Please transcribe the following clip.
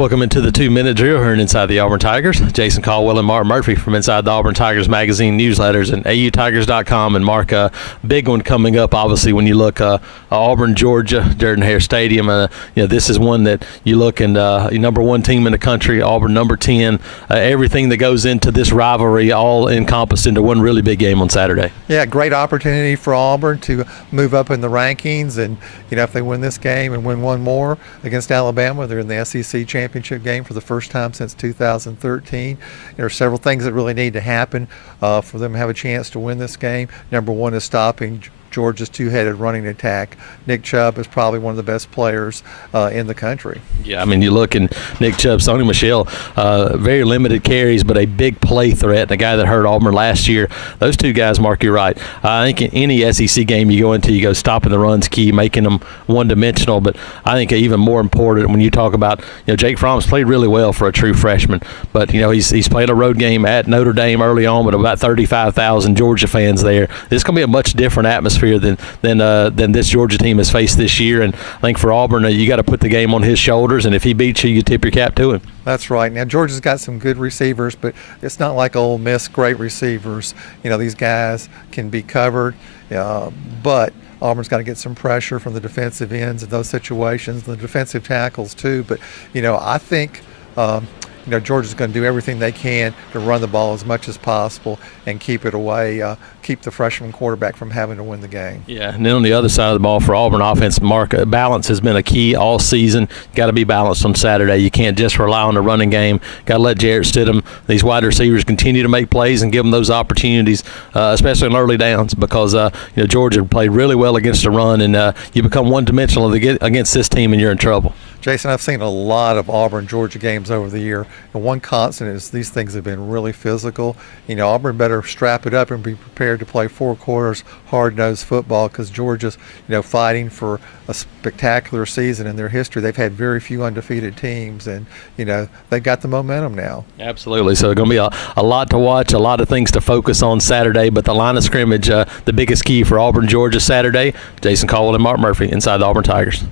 Welcome into the 2-minute drill here inside the Auburn Tigers. Jason Caldwell and Mark Murphy from inside the Auburn Tigers magazine newsletters and AUTigers.com. And Mark, big one coming up, obviously, when you look Auburn, Georgia, Jordan-Hare Stadium. This is one that you look and number one team in the country, Auburn number 10. Everything that goes into this rivalry all encompassed into one really big game on Saturday. Yeah, great opportunity for Auburn to move up in the rankings. And, if they win this game and win one more against Alabama, they're in the SEC championship game for the first time since 2013. There are several things that really need to happen for them to have a chance to win this game. Number one is stopping Georgia's two-headed running attack. Nick Chubb is probably one of the best players in the country. Yeah, you look and Nick Chubb, Sony Michel, very limited carries, but a big play threat. And a guy that hurt Auburn last year. Those two guys, Mark, you're right. I think in any SEC game you go into, you go stopping the run's key, making them one-dimensional. But I think even more important when you talk about, Jake Fromm's played really well for a true freshman. But, he's played a road game at Notre Dame early on with about 35,000 Georgia fans there. This is going to be a much different atmosphere than this Georgia team has faced this year. And I think for Auburn, you got to put the game on his shoulders, and if he beats you, you tip your cap to him. That's right. Now, Georgia's got some good receivers, but it's not like Ole Miss, great receivers. these guys can be covered, but Auburn's got to get some pressure from the defensive ends in those situations, the defensive tackles too. But, I think Georgia's going to do everything they can to run the ball as much as possible and keep it away, keep the freshman quarterback from having to win the game. Yeah, and then on the other side of the ball for Auburn offense, Mark, balance has been a key all season. Got to be balanced on Saturday. You can't just rely on the running game. Got to let Jarrett Stidham, these wide receivers, continue to make plays and give them those opportunities, especially in early downs, because Georgia played really well against the run, and you become one-dimensional against this team, and you're in trouble. Jason, I've seen a lot of Auburn-Georgia games over the year, and one constant is these things have been really physical. Auburn better strap it up and be prepared to play 4 quarters hard-nosed football, because Georgia's, fighting for a spectacular season in their history. They've had very few undefeated teams, and, they've got the momentum now. Absolutely. So it's going to be a lot to watch, a lot of things to focus on Saturday, but the line of scrimmage, the biggest key for Auburn-Georgia Saturday. Jason Caldwell and Mark Murphy inside the Auburn Tigers.